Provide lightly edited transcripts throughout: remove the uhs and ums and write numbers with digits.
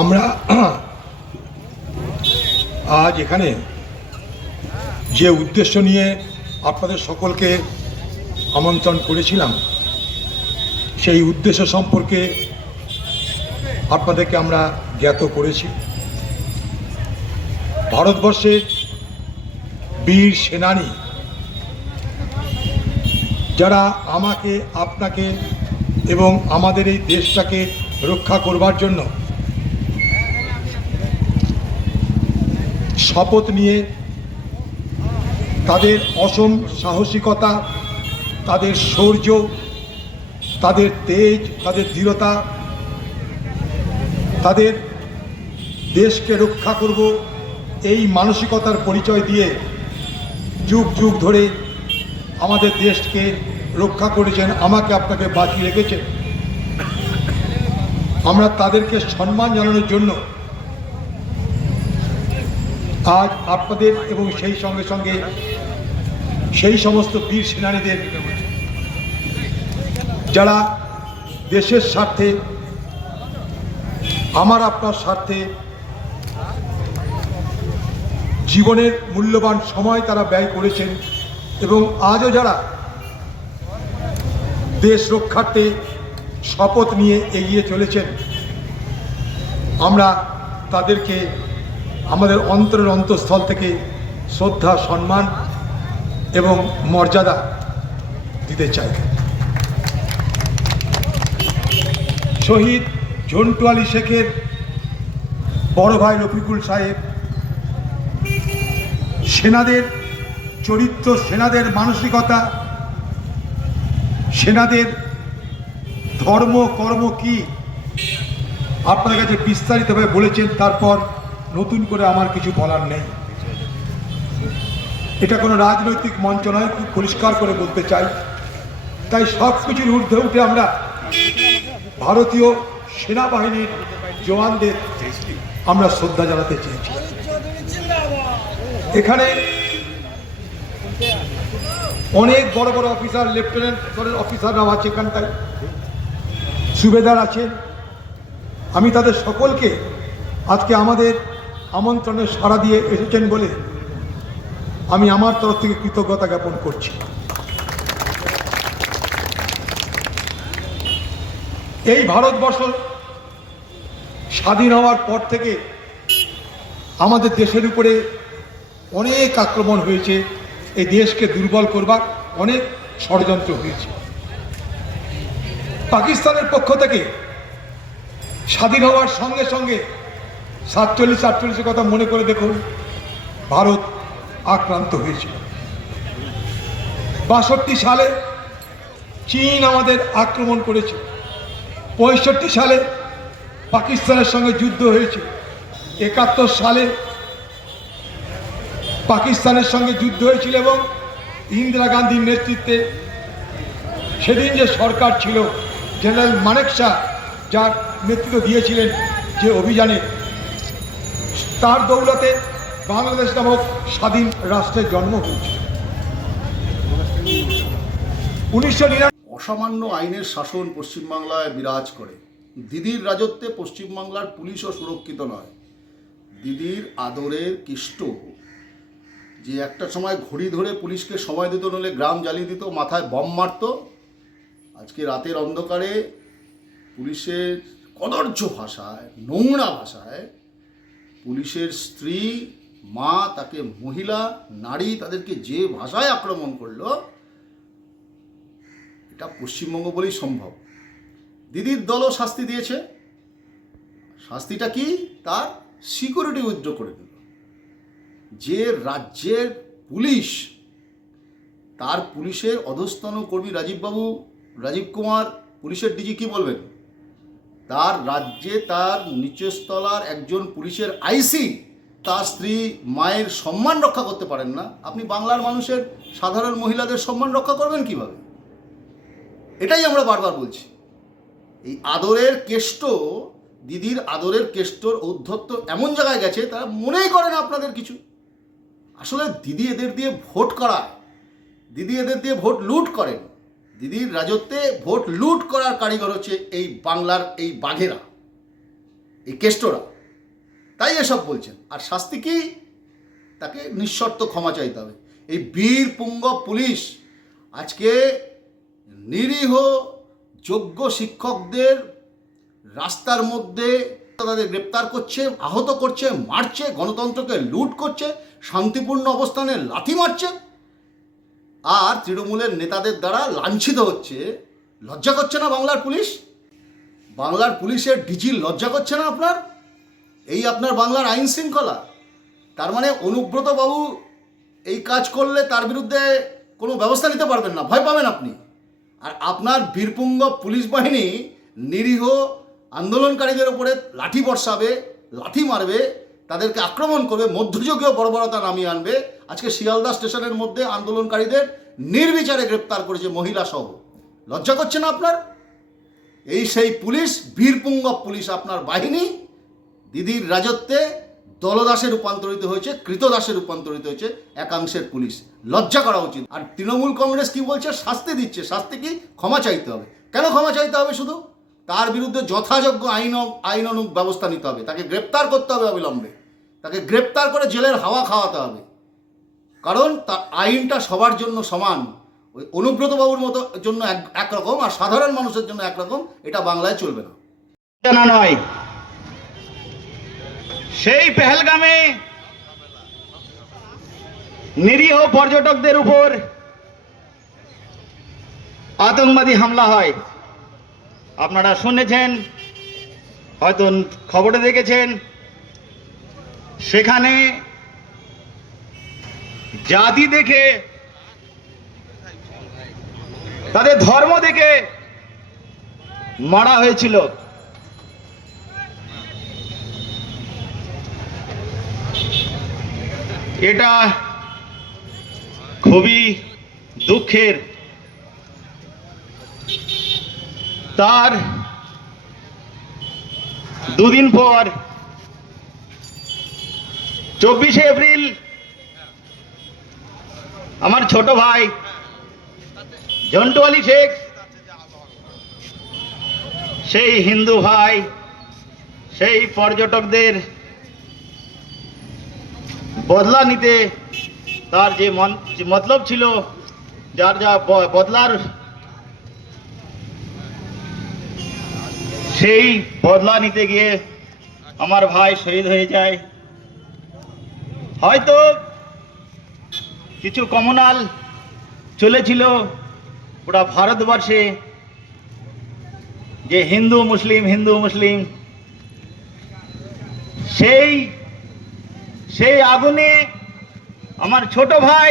আমরা আজ এখানে যে উদ্দেশ্য নিয়ে আপনাদের সকলকে আমন্ত্রণ করেছিলাম সেই উদ্দেশ্য সম্পর্কে আপনাদেরকে আমরা জ্ঞাত করেছি। ভারতবর্ষের বীর সেনানী যারা আমাকে, আপনাকে এবং আমাদের এই দেশটাকে রক্ষা করবার জন্য শপথ নিয়ে তাদের অসম সাহসিকতা, তাদের শৌর্য, তাদের তেজ, তাদের দৃঢ়তা, তাদের দেশকে রক্ষা করব এই মানসিকতার পরিচয় দিয়ে যুগ যুগ ধরে আমাদের দেশকে রক্ষা করেছেন, আমাকে আপনাকে বাঁচিয়ে রেখেছেন। আমরা তাদেরকে সম্মান জানানোর জন্য আজ আপনাদের এবং সেই সঙ্গে সঙ্গে সেই সমস্ত বীর সেনানীদের যারা দেশের স্বার্থে, আমার আপনার স্বার্থে জীবনের মূল্যবান সময় তারা ব্যয় করেছেন এবং আজও যারা দেশ রক্ষার্থে শপথ নিয়ে এগিয়ে চলেছেন, আমরা তাদেরকে আমাদের অন্তরের অন্তঃস্থল থেকে শ্রদ্ধা, সম্মান এবং মর্যাদা দিতে চাই। শহীদ ঝন্টু আলী শেখের বড় ভাই রফিকুল সাহেব সেনাদের চরিত্র, সেনাদের মানসিকতা, সেনাদের ধর্ম কর্ম কি আপনাদের কাছে বিস্তারিতভাবে বলেছেন। তারপর নতুন করে আমার কিছু বলার নেই। এটা কোনো রাজনৈতিক মঞ্চ নয়, খুব পরিষ্কার করে বলতে চাই। তাই সব কিছুর ঊর্ধ্বে উঠে আমরা ভারতীয় সেনাবাহিনীর জওয়ানদের আমরা শ্রদ্ধা জানাতে চেয়েছি। এখানে অনেক বড় বড় অফিসার, লেফটেন্যান্ট স্তরের অফিসাররাও আছে, এখানটায় সুবেদার আছেন। আমি তাদের সকলকে আজকে আমাদের আমন্ত্রণে সাড়া দিয়ে এসেছেন বলে আমি আমার তরফ থেকে কৃতজ্ঞতা জ্ঞাপন করছি। এই ভারতবর্ষ স্বাধীন হওয়ার পর থেকে আমাদের দেশের উপরে অনেক আক্রমণ হয়েছে, এই দেশকে দুর্বল করবার অনেক ষড়যন্ত্র হয়েছে। পাকিস্তানের পক্ষ থেকে স্বাধীন হওয়ার সঙ্গে সঙ্গে 47-48 কথা মনে করে দেখুন, ভারত আক্রান্ত হয়েছিল। 62 সালে চীন আমাদের আক্রমণ করেছে। 65 সালে পাকিস্তানের সঙ্গে যুদ্ধ হয়েছে। 71 সালে পাকিস্তানের সঙ্গে যুদ্ধ হয়েছিল এবং ইন্দিরা গান্ধীর নেতৃত্বে সেদিন যে সরকার ছিল, জেনারেল মানেক শাহ যার নেতৃত্ব দিয়েছিলেন যে অভিযানে, তার দৌলতে বাংলাদেশ নামক স্বাধীন রাষ্ট্রের জন্ম হয়েছিল। 1999 অসামান্য আইনের শাসন পশ্চিমবাংলায় বিরাজ করে। দিদির রাজত্বে পশ্চিমবাংলার পুলিশও সুরক্ষিত নয়। দিদির আদরের কিষ্ট যে একটা সময় ঘড়ি ধরে পুলিশকে সময় দিত, নইলে গ্রাম জ্বালিয়ে দিত, মাথায় বম মারত, আজকে রাতের অন্ধকারে পুলিশের কদর্য ভাষায়, নোংরা ভাষায় পুলিশের স্ত্রী, মা, তাকে মহিলা, নারী, তাদেরকে যে ভাষায় আক্রমণ করলো, এটা পশ্চিমবঙ্গ বলেই সম্ভব। দিদির দলও শাস্তি দিয়েছে। শাস্তিটা কি? তার সিকিউরিটি উইথড্র করে দিল। যে রাজ্যের পুলিশ, তার পুলিশের অধস্তন কর্মী রাজীব কুমার, পুলিশের ডিজি কি বলবেন, তার রাজ্যে তার নিচস্তলার একজন পুলিশের আইসি তার স্ত্রী, মায়ের সম্মান রক্ষা করতে পারেন না, আপনি বাংলার মানুষের সাধারণ মহিলাদের সম্মান রক্ষা করবেন কিভাবে? এটাই আমরা বারবার বলছি। এই আদরের কেষ্ট, দিদির আদরের কেষ্টর ঔদ্ধত্য এমন জায়গায় গেছে তারা মনেই করে না আপনাদের কিছু। আসলে দিদি এদের দিয়ে ভোট করায়, দিদি এদের দিয়ে ভোট লুট করেন। দিদির রাজত্বে ভোট লুট করার কারিগর হচ্ছে এই বাংলার এই বাঘেরা। এই কেষ্টরা, তাই এসব বলছেন। আর শাস্তি কি? তাকে নিঃশর্ত ক্ষমা চাইতে হবে। এই বীর পুঙ্গব পুলিশ আজকে নিরীহ যোগ্য শিক্ষকদের রাস্তার মধ্যে তাদের গ্রেপ্তার করছে, আহত করছে, মারছে, গণতন্ত্রকে লুট করছে, শান্তিপূর্ণ অবস্থানে লাথি মারছে, আর তৃণমূলের নেতাদের দ্বারা লাঞ্ছিত হচ্ছে। লজ্জা করছে না বাংলার পুলিশ? বাংলার পুলিশের ডিজি লজ্জা করছে না আপনার? এই আপনার বাংলার আইন শৃঙ্খলা? তার মানে অনুব্রত বাবু এই কাজ করলে তার বিরুদ্ধে কোনো ব্যবস্থা নিতে পারবেন না, ভয় পাবেন আপনি। আর আপনার বীরপুঙ্গ পুলিশ বাহিনী নিরীহ আন্দোলনকারীদের উপরে লাঠি বর্ষাবে, লাঠি মারবে, তাদেরকে আক্রমণ করবে, মধ্যযুগীয় বর্বরতা নামিয়ে আনবে। আজকে শিয়ালদা স্টেশনের মধ্যে আন্দোলনকারীদের নির্বিচারে গ্রেপ্তার করেছে, মহিলা সহ। লজ্জা করছে না আপনার? এই সেই পুলিশ, বীরপুঙ্গব পুলিশ আপনার বাহিনী দিদির রাজত্বে দলদাসে রূপান্তরিত হয়েছে, কৃতদাসে রূপান্তরিত হয়েছে একাংশের পুলিশ। লজ্জা করা উচিত। আর তৃণমূল কংগ্রেস কি বলছে? শাস্তি দিচ্ছে। শাস্তি কি? ক্ষমা চাইতে হবে। কেন ক্ষমা চাইতে হবে? শুধু তার বিরুদ্ধে যথাযোগ্য আইনানুগ ব্যবস্থা নিতে হবে, তাকে গ্রেপ্তার করতে হবে অবিলম্বে, তাকে গ্রেপ্তার করে জেলের হাওয়া খাওয়াতে হবে। কারণ তার আইনটা সবার জন্য সমান। ওই অনুব্রত বাবুর মতো জন্য একরকম, আর সাধারণ মানুষের জন্য একরকম, এটা বাংলায় চলবে না। জানা নয়, সেই পেহেলগামে নিরীহ পর্যটকদের উপর আতঙ্কবাদী হামলা হয়। আপনারা শুনেছেন, হয়তো খবরে দেখেছেন, সেখানে জাতি দেখে, তাদের ধর্ম দেখে মারা হয়েছিল। এটা খুবই দুঃখের। তার দুদিন পর 24শে এপ্রিল আমার ছোট ভাই জন্টু আলী শেখ, সেই হিন্দু ভাই, সেই পর্যটকদের বদলা নিতে তার যে মতলব ছিল, যার যা বদলার, সেই বদলা নিতে গিয়ে আমার ভাই শহীদ হয়ে যায়। হয়তো কিছু কমনাল চলেছিল পুরা ভারতবর্ষে যে হিন্দু মুসলিম, হিন্দু মুসলিম, সেই আগুনে আমার ছোট ভাই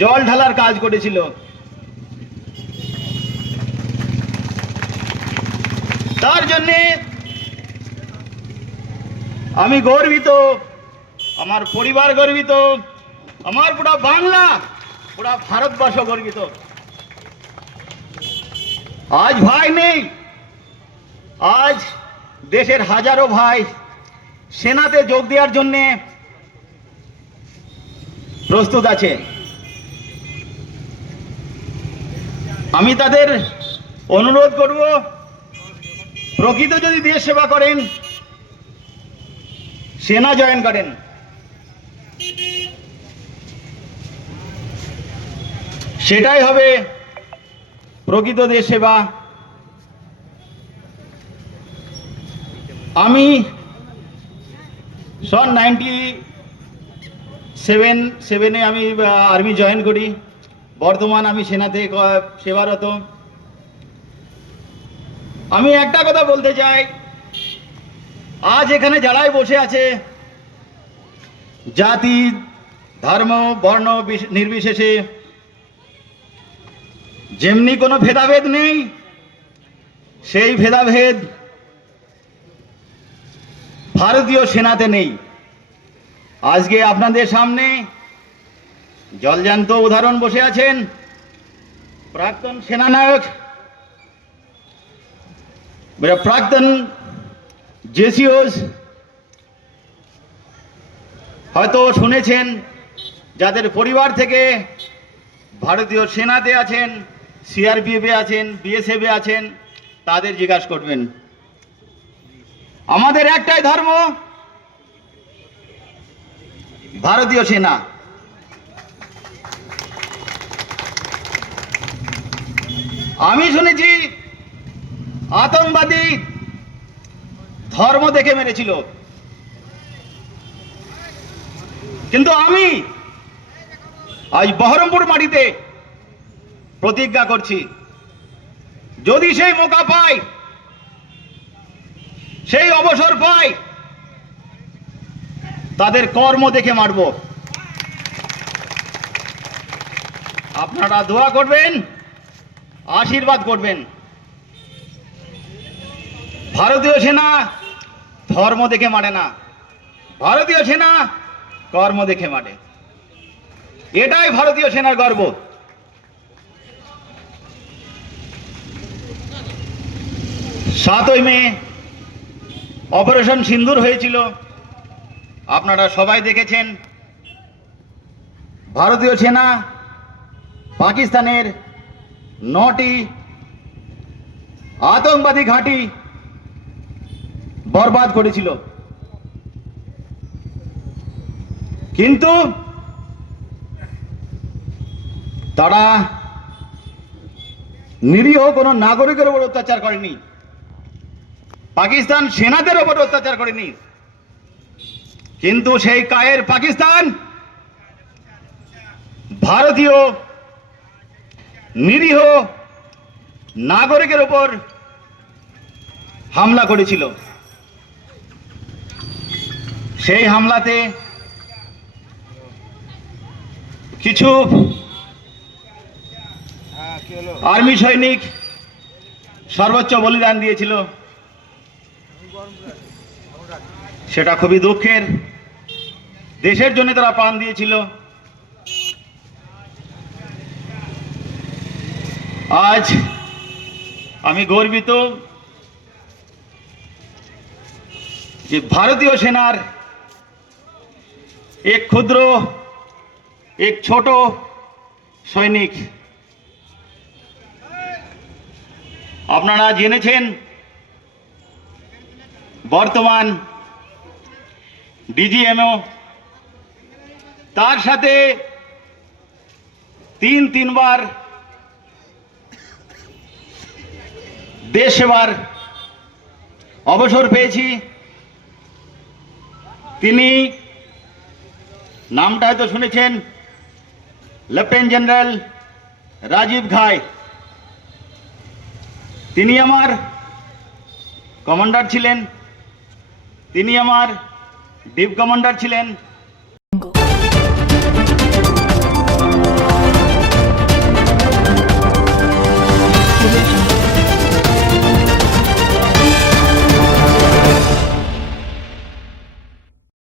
জল ঢালার কাজ করেছিল। তার জন্যে আমি গর্বিত, আমার পরিবার গর্বিত, আমার পুরা বাংলা, পুরা ভারতবর্ষ গর্বিত। আজ ভাই নেই, আজ দেশের হাজারো ভাই সেনাতে যোগ দেওয়ার জন্যে প্রস্তুত আছে। আমি তাদের অনুরোধ করব, প্রকৃত যদি দেশ সেবা করেন, সেনা জয়েন করেন। সেটাই হবে প্রকৃত দেশ সেবা। আমি সন 97 আমি আর্মি জয়েন করি। বর্তমান আমি সেনাতে সেবারত। আমি একটা কথা বলতে চাই, আজ এখানে যারাই বসে আছে, জাতি, ধর্ম, বর্ণ নির্বিশেষে যেমনি কোনো ভেদাভেদ নেই, সেই ভেদাভেদ ভারতীয় সেনাতে নেই। আজকে আপনাদের সামনে জলজান্ত উদাহরণ বসে আছেন প্রাক্তন সেনানায়ক, প্রাক্তন জেসিওস। হয়তো শুনেছেন, যাদের পরিবার থেকে ভারতীয় সেনাতে আছেন, সিআরপিএফে আছেন, বিএসএফে আছেন, তাদের জিজ্ঞাসা করবেন। আমাদের একটাই ধর্ম, ভারতীয় সেনা। আমি শুনেছি আতঙ্কবাদী ধর্ম দেখে মেরেছিল, কিন্তু আমি আজ বহরমপুর মাটিতে প্রতিজ্ঞা করছি, যদি সেই মৌকা পাই, সেই অবসর পাই, তাদের কর্ম দেখে মারব। আপনারা দোয়া করবেন, আশীর্বাদ করবেন। ভারতীয় সেনা ধর্ম দেখে মারে না, ভারতীয় সেনা কর্ম দেখে মারে। এটাই ভারতীয় সেনার গর্ব। 7ই মে অপারেশন সিন্দুর হয়েছিল, আপনারা সবাই দেখেছেন। ভারতীয় সেনা পাকিস্তানের 9টি আতঙ্কবাদী ঘাঁটি বরবাদ করেছিল, কিন্তু তারা নিরীহ কোনো নাগরিকের উপর অত্যাচার করেনি, পাকিস্তান সেনাদের উপর অত্যাচার করেনি। কিন্তু সেই কায়ের পাকিস্তান ভারতীয় নিরীহ নাগরিকের উপর হামলা করেছিল। সেই হামলাতে কিছু আর্মি সৈনিক সর্বোচ্চ বলিদান দিয়েছিল, সেটা খুবই দুঃখের। দেশের জন্য তারা প্রাণ দিয়েছিল। আজ আমি গর্বিত যে ভারতীয় সেনার এক ক্ষুদ্র, এক ছোট সৈনিক। আপনারা জেনেছেন বর্তমান ডিজিএমও, তার সাথে তিনবার দেশ সেবার অবসর পেয়েছি। তিনি, নামটা হয়তো শুনেছেন, লেফটেন্যান্ট জেনারেল রাজীব ঘাই। তিনি আমার কমান্ডার ছিলেন, তিনি আমার ডিপ কমান্ডার ছিলেন।